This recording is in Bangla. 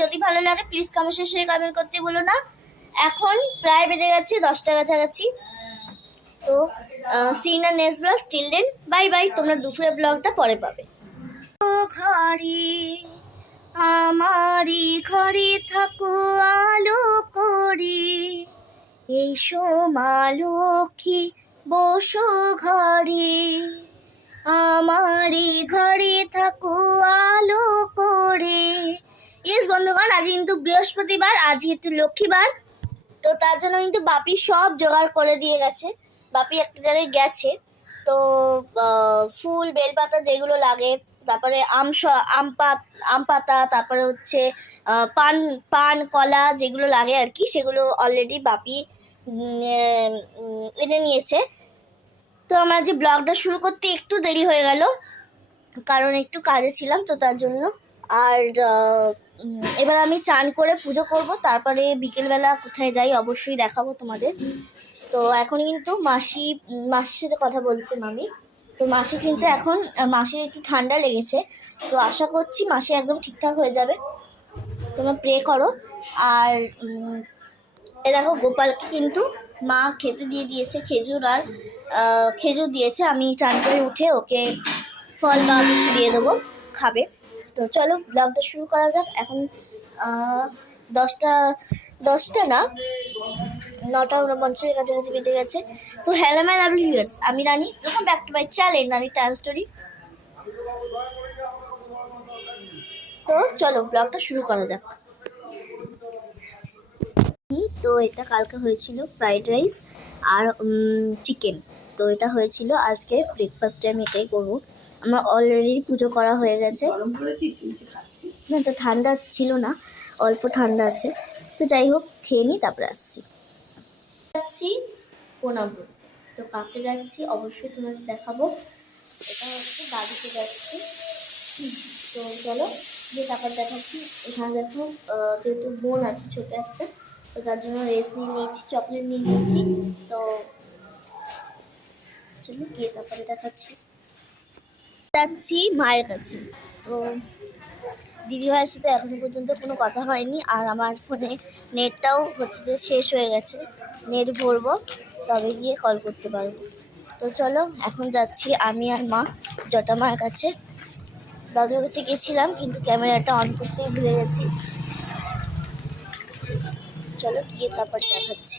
যদি ভালো লাগে প্লিজ কমেন্ট সেকশনে কমেন্ট করতে বলো না। এখন প্রায় বেজে গেছে 10টা কাছাকাছি। তো seen our next blog, still then bye bye. তোমরা দুপুরের ব্লগটা পরে পাবে। ঘরে আমারই ঘরে থাকো আলো করে, এসো মা লক্ষ্মী বসো ঘরে, আমারই ঘরে থাকো আলো করে। ইয়েস বন্ধুগণ, আজ কিন্তু বৃহস্পতিবার, আজ কিন্তু লক্ষ্মীবার। তো তার জন্য কিন্তু বাপি সব জোগাড় করে দিয়ে গেছে। বাপি একটা জায়গায় গেছে, তো ফুল বেলপাতা যেগুলো লাগে, তারপরে আম পাতা, তারপরে হচ্ছে পান কলা যেগুলো লাগে আর কি, সেগুলো অলরেডি বাপি এনে নিয়েছে। তো আমার যে ব্লগটা শুরু করতে একটু দেরি হয়ে গেল, কারণ একটু কাজে ছিলাম, তো তার জন্য। আর এবার আমি চান করে পুজো করব, তারপরে বিকেলবেলা কোথায় যাই অবশ্যই দেখাবো তোমাদের। তো এখন কিন্তু মাসির সাথে কথা বলছে মামি। তো মাসি কিন্তু এখন, মাসির একটু ঠান্ডা লেগেছে, তো আশা করছি মাসি একদম ঠিকঠাক হয়ে যাবে। তোমরা প্রে করো। আর এ দেখো গোপালকে কিন্তু মা খেতে দিয়ে দিয়েছে খেজুর, আর খেজুর দিয়েছে। আমি চান করে উঠে ওকে ফল বা কিছু দিয়ে দেবো, খাবে। তো চলো ব্লগটা শুরু করা যাক। এখন 10টা না, 9:49 কাছাকাছি বেজে গেছে। তো হ্যালো মাই লাভলি ভিউয়ার্স, আমি Rani, welcome back to my channel Rani time story. তো চলো ব্লগটা শুরু করা যাক। তো এটা কালকে হয়েছিল ফ্রাইড রাইস আর চিকেন। তো এটা হয়েছিল আজকে ব্রেকফাস্টে, আমি এটাই করবো। আমার অলরেডি পুজো করা হয়ে গেছে। না, তো ঠান্ডা ছিল না, অল্প ঠান্ডা আছে। তো যাই হোক, খেয়ে নিই, তারপরে আসছি। কোনাবো, তো কাকে যাচ্ছি অবশ্যই তোমাদের দেখাবো। এটা হচ্ছে বাড়িতে যাচ্ছি। তো চলো যে তারপর দেখাচ্ছি। এখানে দেখো, যেহেতু বোন আছে ছোট একটা, তো তার জন্য রেস নিয়ে নিয়েছি, চকলেট নিয়ে নিয়েছি। তো চলো গিয়ে তারপরে দেখাচ্ছি। যাচ্ছি মায়ের কাছে। তো দিদিভাইয়ের সাথে এখনো পর্যন্ত কোনো কথা হয়নি, আর আমার ফোনে নেটটাও হচ্ছে যে শেষ হয়ে গেছে। নেট ভরবো তবে গিয়ে কল করতে পারবো। তো চলো এখন যাচ্ছি আমি আর মা জটা মার কাছে। দাদুর কাছে গেছিলাম কিন্তু ক্যামেরাটা অন করতেই ভুলে গেছি। চলো গিয়ে তারপর দেখাচ্ছি।